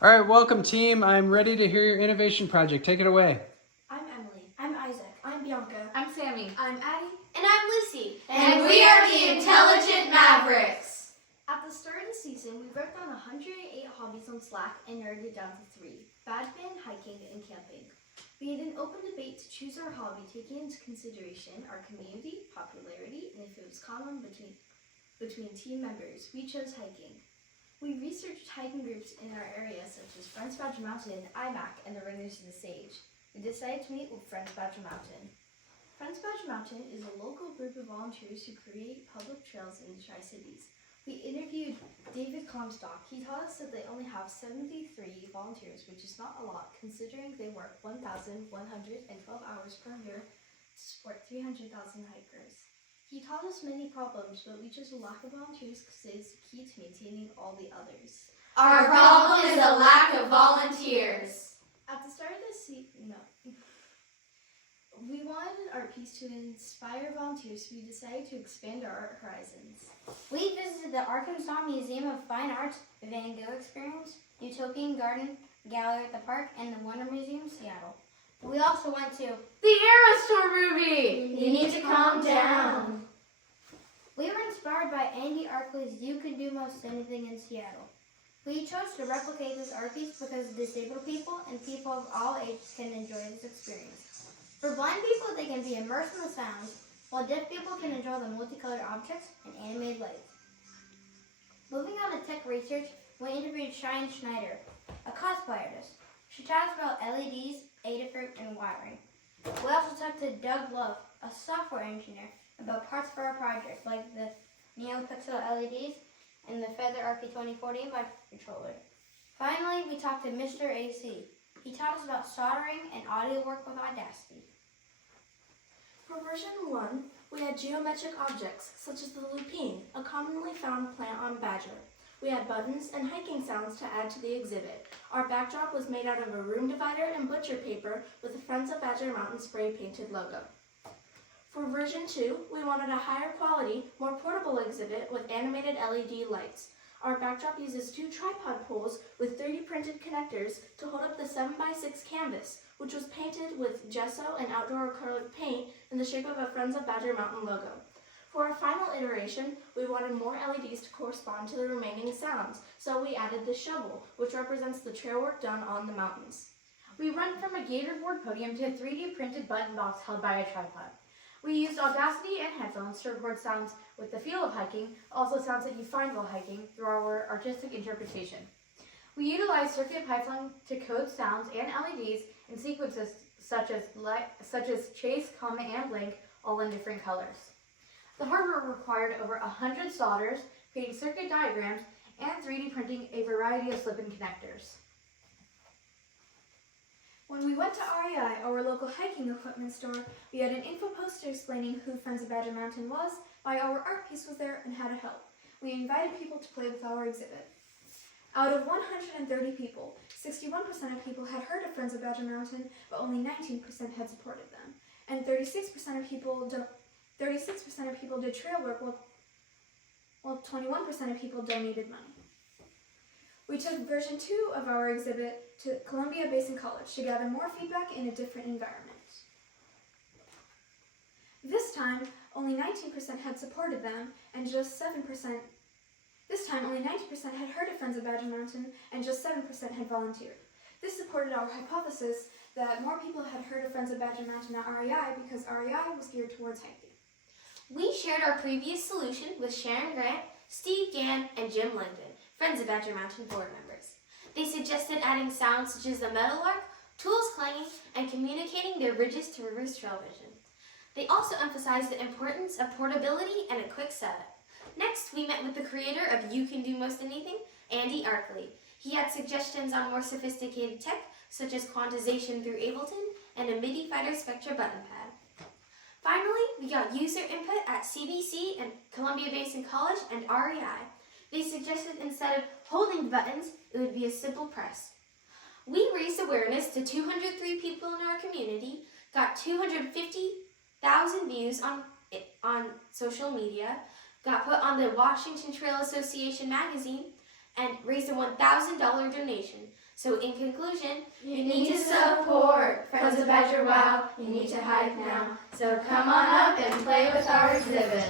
All right, welcome team. I'm ready to hear your innovation project. Take it away. I'm Emily. I'm Isaac. I'm Bianca. I'm Sammy. I'm Addie. And I'm Lucy. And we are the Intelligent Mavericks. At the start of the season, we worked on 108 hobbies on Slack and narrowed it down to 3: badminton, hiking, and camping. We had an open debate to choose our hobby, taking into consideration our community, popularity, and if it was common between team members. We chose hiking. We researched hiking groups in our area such as Friends Badger Mountain, IMAC, and the Ringers of the Sage. We decided to meet with Friends Badger Mountain. Friends Badger Mountain is a local group of volunteers who create public trails in the Tri-Cities. We interviewed David Comstock. He taught us that they only have 73 volunteers, which is not a lot considering they work 1,112 hours per year to support 300,000 hikers. He taught us many problems, but we chose a lack of volunteers because it is the key to maintaining all the others. Our problem is a lack of volunteers. At the start of the season, we wanted our piece to inspire volunteers, so we decided to expand our art horizons. We visited the Arkansas Museum of Fine Arts, the Van Gogh Experience, Utopian Garden Gallery at the Park, and the Wonder Museum, Seattle. We also went to The Aerostar movie! You need to calm down. We were inspired by Andy Arkley's You Can Do Most Anything in Seattle. We chose to replicate this art piece because disabled people and people of all ages can enjoy this experience. For blind people, they can be immersed in the sounds, while deaf people can enjoy the multicolored objects and animated lights. Moving on to tech research, we interviewed Cheyenne Schneider, a cosplay artist. She taught us about LEDs, Adafruit, and wiring. We also talked to Doug Love, a software engineer, about parts for our project, like the NeoPixel LEDs and the Feather RP2040 microcontroller. Finally, we talked to Mr. AC. He taught us about soldering and audio work with Audacity. For version 1, we had geometric objects, such as the lupine, a commonly found plant on badger. We had buttons and hiking sounds to add to the exhibit. Our backdrop was made out of a room divider and butcher paper with the Friends of Badger Mountain spray painted logo. For version 2, we wanted a higher quality, more portable exhibit with animated LED lights. Our backdrop uses 2 tripod poles with 3D printed connectors to hold up the 7x6 canvas, which was painted with gesso and outdoor acrylic paint in the shape of a Friends of Badger Mountain logo. For our final iteration, we wanted more LEDs to correspond to the remaining sounds, so we added the shovel, which represents the trail work done on the mountains. We went from a gatorboard podium to a 3D printed button box held by a tripod. We used Audacity and headphones to record sounds with the feel of hiking, also sounds that you find while hiking, through our artistic interpretation. We utilized CircuitPython to code sounds and LEDs in sequences such as chase, comet, and blink, all in different colors. The hardware required over 100 solders, creating circuit diagrams, and 3D printing a variety of slip-in connectors. When we went to REI, our local hiking equipment store, we had an info poster explaining who Friends of Badger Mountain was, why our art piece was there, and how to help. We invited people to play with our exhibit. Out of 130 people, 61% of people had heard of Friends of Badger Mountain, but only 19% had supported them. And 36% of people did trail work, while 21% of people donated money. We took version 2 of our exhibit to Columbia Basin College to gather more feedback in a different environment. This time, only 19% had supported them, and just 7%. This time, only 90% had heard of Friends of Badger Mountain, and just 7% had volunteered. This supported our hypothesis that more people had heard of Friends of Badger Mountain at REI because REI was geared towards hiking. We shared our previous solution with Sharon Grant, Steve Gann, and Jim Linden, Friends of Badger Mountain board members. They suggested adding sounds such as the meadowlark, tools clanging, and communicating their ridges to reverse trail vision. They also emphasized the importance of portability and a quick setup. Next, we met with the creator of You Can Do Most Anything, Andy Arkley. He had suggestions on more sophisticated tech, such as quantization through Ableton and a MIDI Fighter Spectra button pad. Finally, we got user input at CBC and Columbia Basin College and REI. They suggested instead of holding the buttons, it would be a simple press. We raised awareness to 203 people in our community, got 250,000 views on social media, got put on the Washington Trail Association magazine, and raised a $1,000 donation. So in conclusion, You need to support Friends of Badger Wow. You need to hike now. So come on up and play with our exhibit.